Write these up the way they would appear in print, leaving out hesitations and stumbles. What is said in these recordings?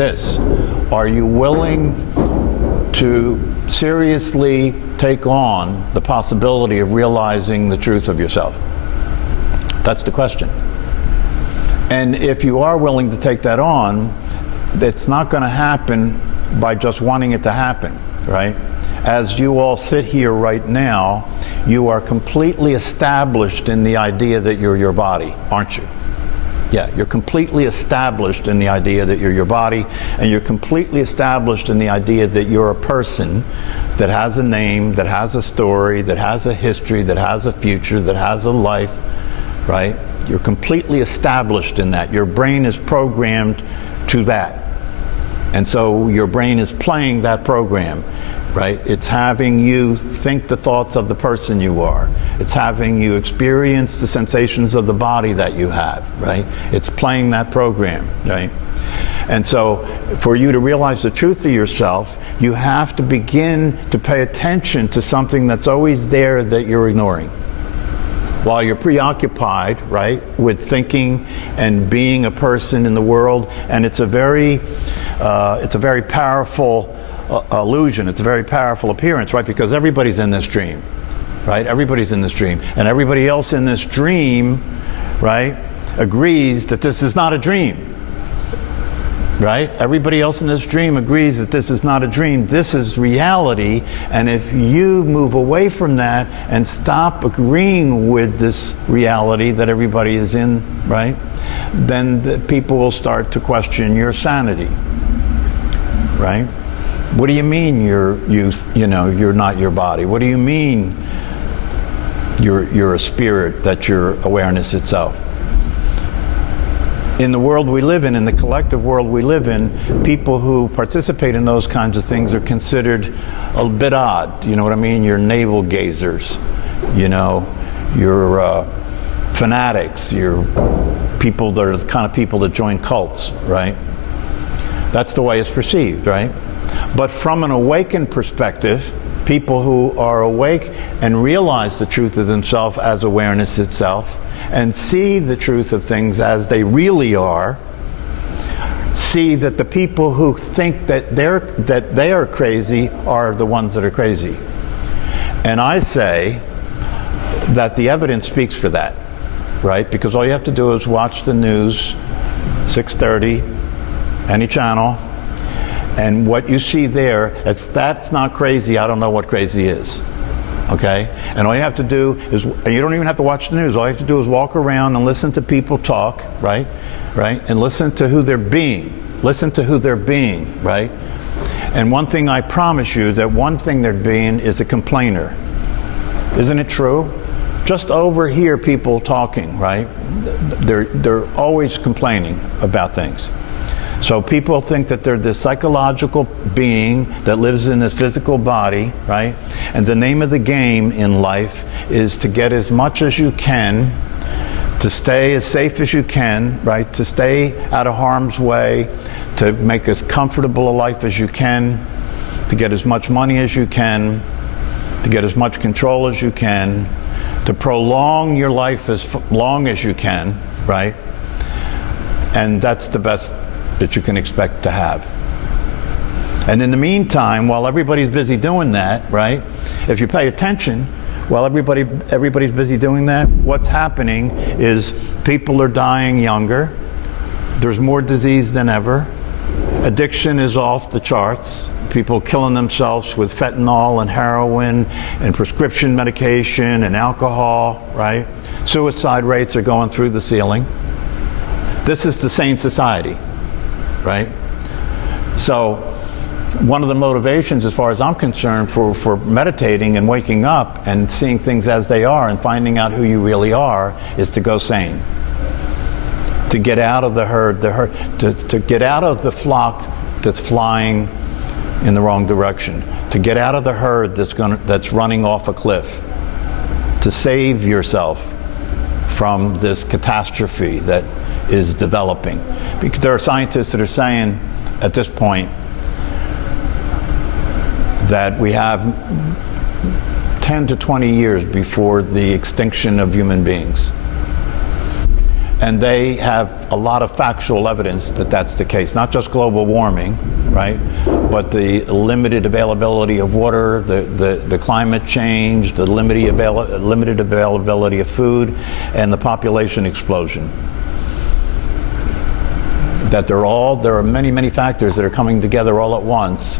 this: are you willing to seriously take on the possibility of realizing the truth of yourself? That's the question. And if you are willing to take that on, it's not going to happen by just wanting it to happen, right? As you all sit here right now, you are completely established in the idea that you're your body, aren't you? Yeah, you're completely established in the idea that you're your body, and you're completely established in the idea that you're a person that has a name, that has a story, that has a history, that has a future, that has a life, right? You're completely established in that. Your brain is programmed to that. And so your brain is playing that program, right? It's having you think the thoughts of the person you are. It's having you experience the sensations of the body that you have, right? It's playing that program, right? And so for you to realize the truth of yourself, you have to begin to pay attention to something that's always there that you're ignoring. While you're preoccupied, right, with thinking and being a person in the world, and it's a very powerful illusion. It's a very powerful appearance, right? Because everybody's in this dream, right? Everybody's in this dream, and everybody else in this dream, right, agrees that this is not a dream. Right? Everybody else in this dream agrees that this is not a dream. This is reality. And if you move away from that and stop agreeing with this reality that everybody is in, right, then the people will start to question your sanity. Right? What do you mean you're not your body? What do you mean you're a spirit, that you're awareness itself? In the world we live in the collective world we live in, people who participate in those kinds of things are considered a bit odd. You know what I mean? You're navel gazers, you're fanatics, you're people that are the kind of people that join cults, right? That's the way it's perceived, right? But from an awakened perspective, people who are awake and realize the truth of themselves as awareness itself, and see the truth of things as they really are, see that the people who think that they are crazy are the ones that are crazy. And I say that the evidence speaks for that, right? Because all you have to do is watch the news, 6:30, any channel, and what you see there, if that's not crazy, I don't know what crazy is. Okay? And all you have to do is, and you don't even have to watch the news, all you have to do is walk around and listen to people talk, right? Right? And listen to who they're being. Listen to who they're being, right? And one thing I promise you, that one thing they're being is a complainer. Isn't it true? Just overhear people talking, right? They're always complaining about things. So people think that they're this psychological being that lives in this physical body, right? And the name of the game in life is to get as much as you can, to stay as safe as you can, right? To stay out of harm's way, to make as comfortable a life as you can, to get as much money as you can, to get as much control as you can, to prolong your life as long as you can, right? And that's the best that you can expect to have. And in the meantime, while everybody's busy doing that, right, if you pay attention, while everybody's busy doing that, what's happening is people are dying younger, there's more disease than ever, addiction is off the charts, people killing themselves with fentanyl and heroin and prescription medication and alcohol, right? Suicide rates are going through the ceiling. This is the sane society. Right? So one of the motivations, as far as I'm concerned, for meditating and waking up and seeing things as they are and finding out who you really are, is to go sane. To get out of the herd, to get out of the flock that's flying in the wrong direction. To get out of the herd that's running off a cliff. To save yourself from this catastrophe that is developing. Because there are scientists that are saying at this point that we have 10 to 20 years before the extinction of human beings. And they have a lot of factual evidence that that's the case. Not just global warming, right? But the limited availability of water, the climate change, the limited availability of food, and the population explosion. That there are many, many factors that are coming together all at once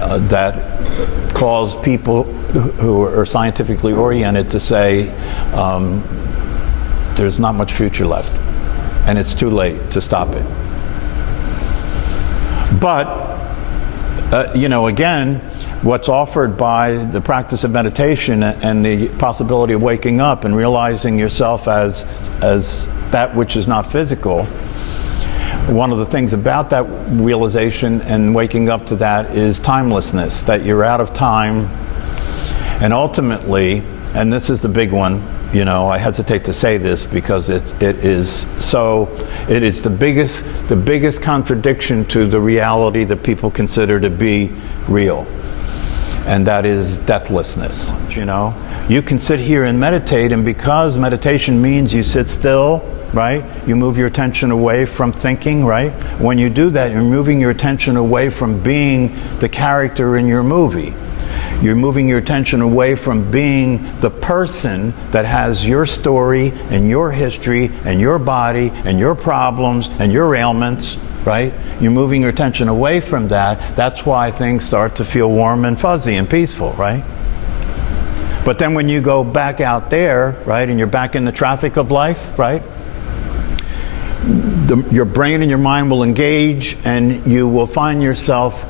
that cause people who are scientifically oriented to say, there's not much future left, and it's too late to stop it. But, again, what's offered by the practice of meditation and the possibility of waking up and realizing yourself as that which is not physical, one of the things about that realization and waking up to that is timelessness, that you're out of time, and ultimately, and this is the big one, I hesitate to say this because it is the biggest contradiction to the reality that people consider to be real, and that is deathlessness. You can sit here and meditate, and because meditation means you sit still, right? You move your attention away from thinking, right? When you do that, you're moving your attention away from being the character in your movie. You're moving your attention away from being the person that has your story and your history and your body and your problems and your ailments, right? You're moving your attention away from that. That's why things start to feel warm and fuzzy and peaceful, right? But then when you go back out there, right, and you're back in the traffic of life, right? Your brain and your mind will engage, and you will find yourself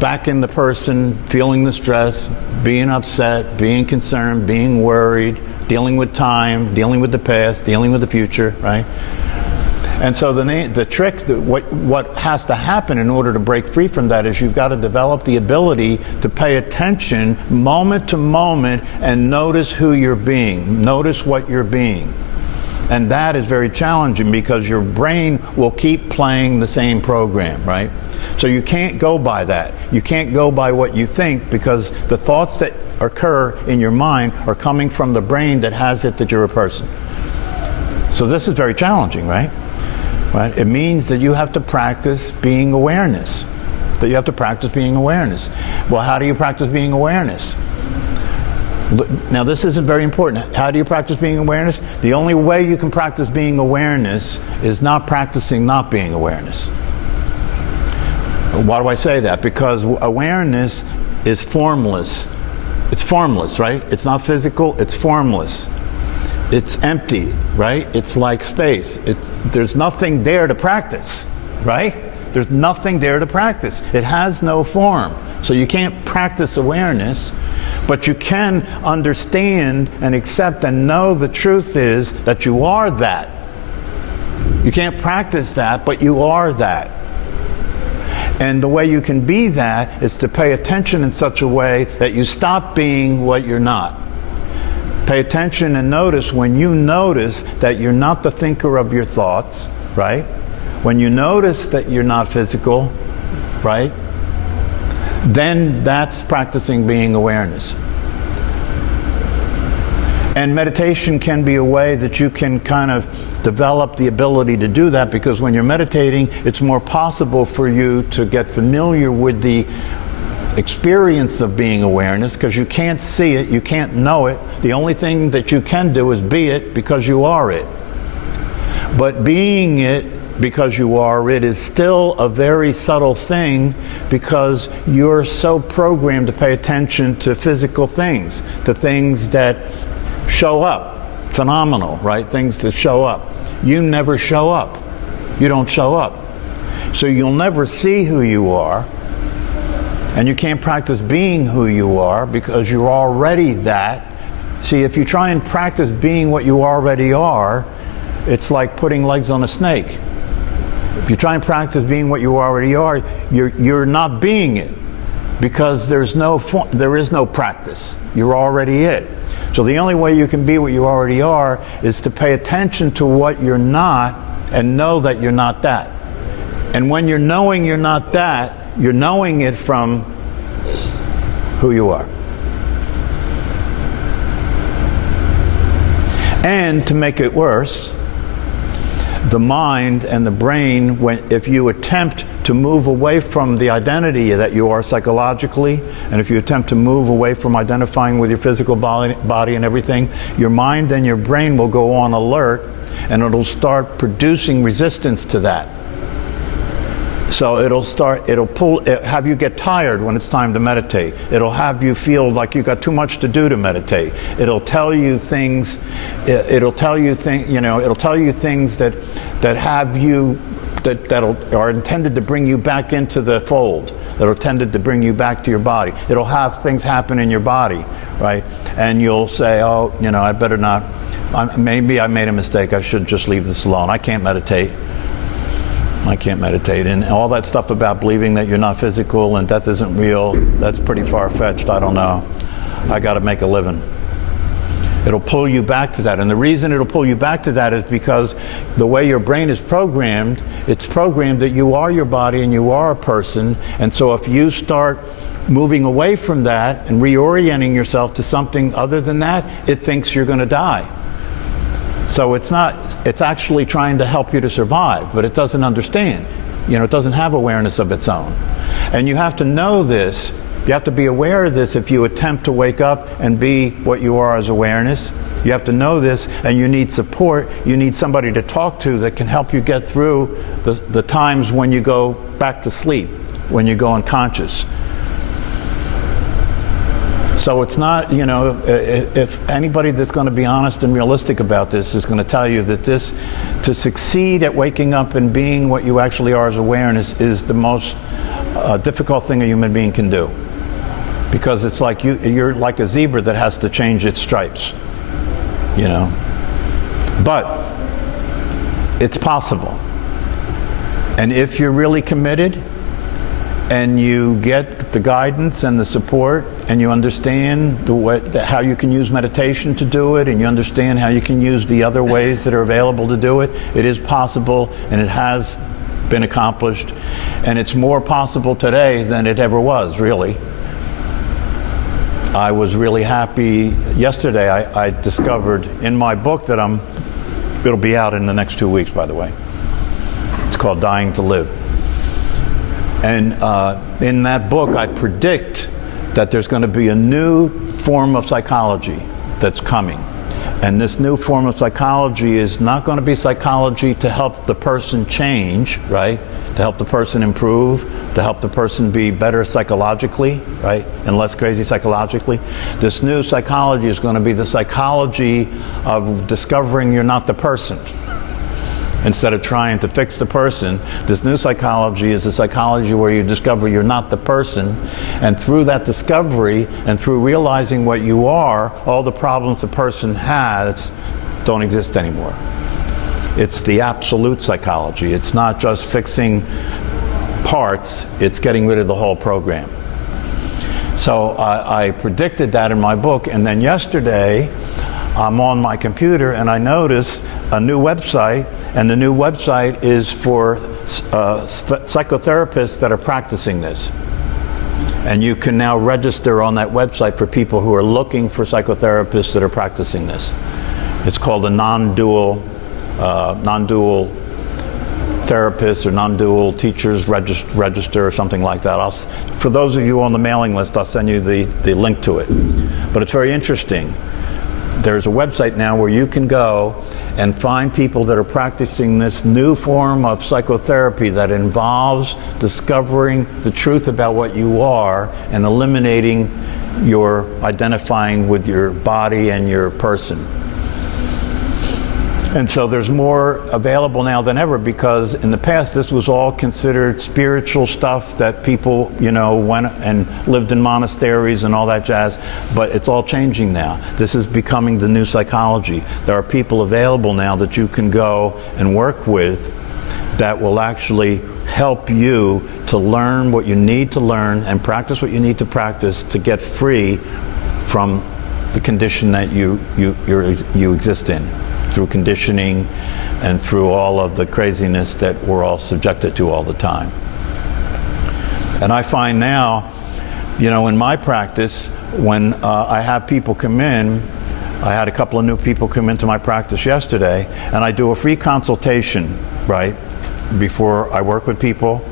back in the person, feeling the stress, being upset, being concerned, being worried, dealing with time, dealing with the past, dealing with the future, right? And so the trick, what has to happen in order to break free from that is you've got to develop the ability to pay attention moment to moment and notice who you're being, notice what you're being. And that is very challenging because your brain will keep playing the same program, right? So you can't go by that. You can't go by what you think because the thoughts that occur in your mind are coming from the brain that has it that you're a person. So this is very challenging, right? Right? It means that you have to practice being awareness. That you have to practice being awareness. Well, how do you practice being awareness? Now this isn't very important. How do you practice being awareness? The only way you can practice being awareness is not practicing not being awareness. Why do I say that? Because awareness is formless. It's formless, right? It's not physical, it's formless. It's empty, right? It's like space. There's nothing there to practice, right? There's nothing there to practice. It has no form. So you can't practice awareness, but you can understand and accept and know the truth is that you are that. You can't practice that, but you are that. And the way you can be that is to pay attention in such a way that you stop being what you're not. Pay attention and notice when you notice that you're not the thinker of your thoughts, right? When you notice that you're not physical, right? Then that's practicing being awareness. And meditation can be a way that you can kind of develop the ability to do that, because when you're meditating, it's more possible for you to get familiar with the experience of being awareness, because you can't see it, you can't know it. The only thing that you can do is be it because you are it. But being it because you are it is still a very subtle thing, because you're so programmed to pay attention to physical things, to things that show up, phenomenal, right? Things that show up. You never show up. You don't show up. So you'll never see who you are, and you can't practice being who you are because you're already that. See, if you try and practice being what you already are, it's like putting legs on a snake. If you try and practice being what you already are, you're not being it, because there is no practice. You're already it. So the only way you can be what you already are is to pay attention to what you're not and know that you're not that. And when you're knowing you're not that, you're knowing it from who you are. And to make it worse, the mind and the brain, if you attempt to move away from the identity that you are psychologically, and if you attempt to move away from identifying with your physical body and everything, your mind and your brain will go on alert, and it'll start producing resistance to that. So it'll have you get tired when it's time to meditate. It'll have you feel like you got too much to do to meditate. It'll tell you things. It'll tell you things that are intended to bring you back into the fold. That are intended to bring you back to your body. It'll have things happen in your body, right? And you'll say, oh, I better not. Maybe I made a mistake. I should just leave this alone. I can't meditate. And all that stuff about believing that you're not physical and death isn't real, that's pretty far-fetched. I don't know. I got to make a living. It'll pull you back to that. And the reason it'll pull you back to that is because the way your brain is programmed, it's programmed that you are your body and you are a person. And so if you start moving away from that and reorienting yourself to something other than that, it thinks you're going to die. So it's actually trying to help you to survive, but it doesn't understand. It doesn't have awareness of its own. And you have to know this. You have to be aware of this if you attempt to wake up and be what you are as awareness. You have to know this, and you need support. You need somebody to talk to that can help you get through the times when you go back to sleep, when you go unconscious. So it's not, if anybody that's going to be honest and realistic about this is going to tell you that to succeed at waking up and being what you actually are as awareness is the most difficult thing a human being can do. Because it's like you're like a zebra that has to change its stripes, But it's possible. And if you're really committed, and you get the guidance and the support, and you understand how you can use meditation to do it, and you understand how you can use the other ways that are available to do it, it is possible, and it has been accomplished, and it's more possible today than it ever was, really. I was really happy yesterday. I discovered in my book that it'll be out in the next 2 weeks, by the way. It's called Dying to Live. And in that book, I predict that there's going to be a new form of psychology that's coming. And this new form of psychology is not going to be psychology to help the person change, right? To help the person improve, to help the person be better psychologically, right? And less crazy psychologically. This new psychology is going to be the psychology of discovering you're not the person. Instead of trying to fix the person, this new psychology is a psychology where you discover you're not the person, and through that discovery and through realizing what you are, all the problems the person has don't exist anymore. It's the absolute psychology. It's not just fixing parts, it's getting rid of the whole program. So I predicted that in my book, and then yesterday I'm on my computer and I noticed a new website, and the new website is for psychotherapists that are practicing this. And you can now register on that website for people who are looking for psychotherapists that are practicing this. It's called a non-dual therapists or non-dual teachers register or something like that. For those of you on the mailing list, I'll send you the link to it. But it's very interesting. There's a website now where you can go and find people that are practicing this new form of psychotherapy that involves discovering the truth about what you are and eliminating your identifying with your body and your person. And so there's more available now than ever, because in the past this was all considered spiritual stuff that people, went and lived in monasteries and all that jazz, but it's all changing now. This is becoming the new psychology. There are people available now that you can go and work with that will actually help you to learn what you need to learn and practice what you need to practice to get free from the condition that you exist in, through conditioning and through all of the craziness that we're all subjected to all the time. And I find now, in my practice, when I have people come in, I had a couple of new people come into my practice yesterday, and I do a free consultation, right, before I work with people.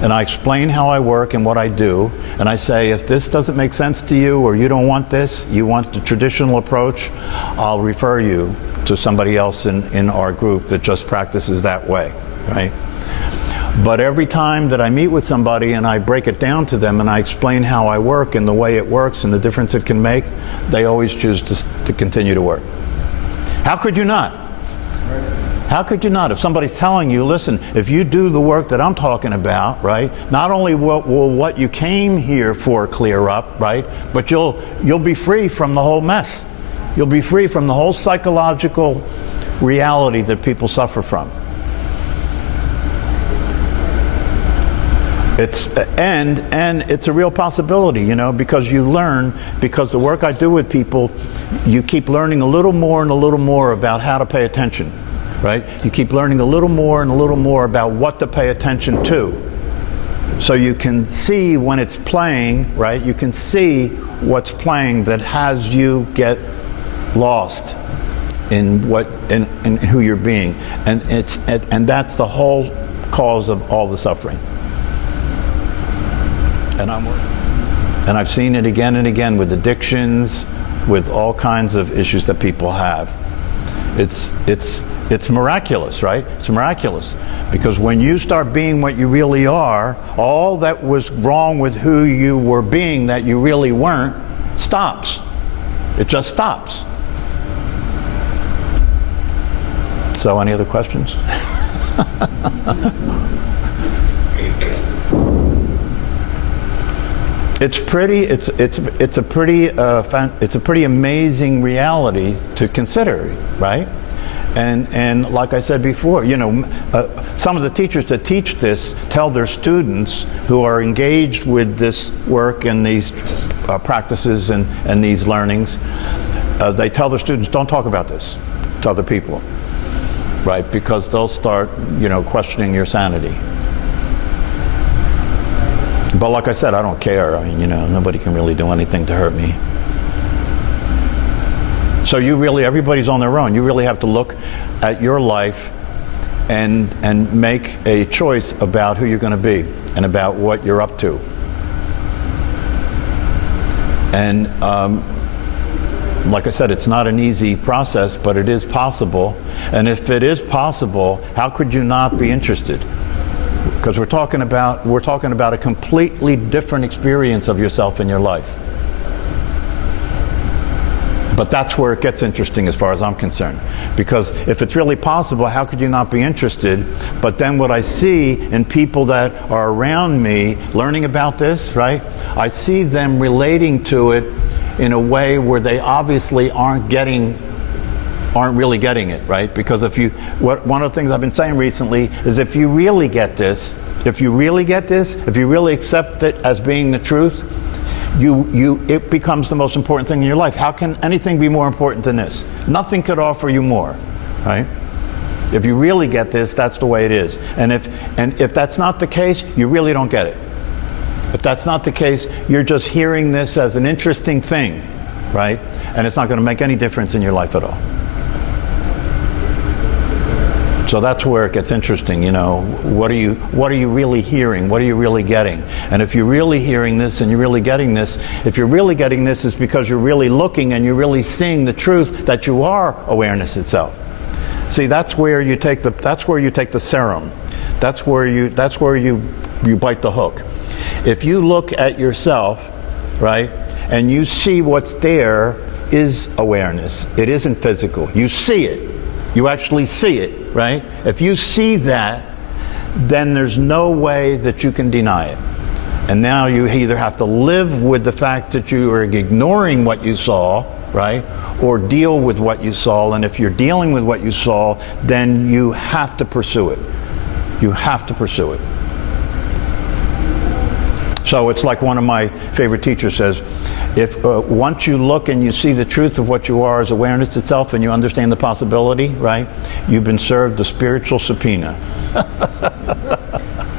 And I explain how I work and what I do. And I say, if this doesn't make sense to you, or you don't want this, you want the traditional approach, I'll refer you to somebody else in our group that just practices that way, right? But every time that I meet with somebody and I break it down to them and I explain how I work and the way it works and the difference it can make, they always choose to continue to work. How could you not? How could you not? If somebody's telling you, listen, if you do the work that I'm talking about, right, not only will what you came here for clear up, right, but you'll be free from the whole mess. You'll be free from the whole psychological reality that people suffer from. And it's a real possibility, you know, because you learn, because the work I do with people, you keep learning a little more and a little more about how to pay attention, right? You keep learning a little more and a little more about what to pay attention to. So you can see when it's playing, right? You can see what's playing that has you get lost in who you're being, and that's the whole cause of all the suffering. And I've seen it again and again with addictions, with all kinds of issues that people have. It's miraculous, right? It's miraculous, because when you start being what you really are, all that was wrong with who you were being that you really weren't stops. It just stops. So, any other questions? It's a pretty amazing reality to consider, right? And like I said before, you know, some of the teachers that teach this tell their students who are engaged with this work and these practices and these learnings, they tell their students, don't talk about this to other people, right? Because they'll start, you know, questioning your sanity. But like I said, I don't care. I mean, you know, nobody can really do anything to hurt me. So everybody's on their own. You really have to look at your life and make a choice about who you're going to be and about what you're up to. And like I said, it's not an easy process, but it is possible. And if it is possible, how could you not be interested? Because we're talking about a completely different experience of yourself in your life. But that's where it gets interesting as far as I'm concerned. Because if it's really possible, how could you not be interested? But then what I see in people that are around me learning about this, right? I see them relating to it in a way where they obviously aren't really getting it, right? Because one of the things I've been saying recently is if you really accept it as being the truth, it becomes the most important thing in your life. How can anything be more important than this? Nothing could offer you more, right? If you really get this, that's the way it is. And if that's not the case, you really don't get it. If that's not the case, you're just hearing this as an interesting thing, right? And it's not going to make any difference in your life at all. So that's where it gets interesting, you know. What are you really hearing? What are you really getting? And if you're really hearing this and you're really getting this, if you're really getting this, it's because you're really looking and you're really seeing the truth that you are awareness itself. See, that's where you take the serum. That's where you bite the hook. If you look at yourself, right, and you see what's there is awareness. It isn't physical. You see it. You actually see it, right? If you see that, then there's no way that you can deny it. And now you either have to live with the fact that you are ignoring what you saw, right? Or deal with what you saw. And if you're dealing with what you saw, then you have to pursue it. You have to pursue it. So it's like one of my favorite teachers says, if once you look and you see the truth of what you are as awareness itself and you understand the possibility, right, you've been served the spiritual subpoena.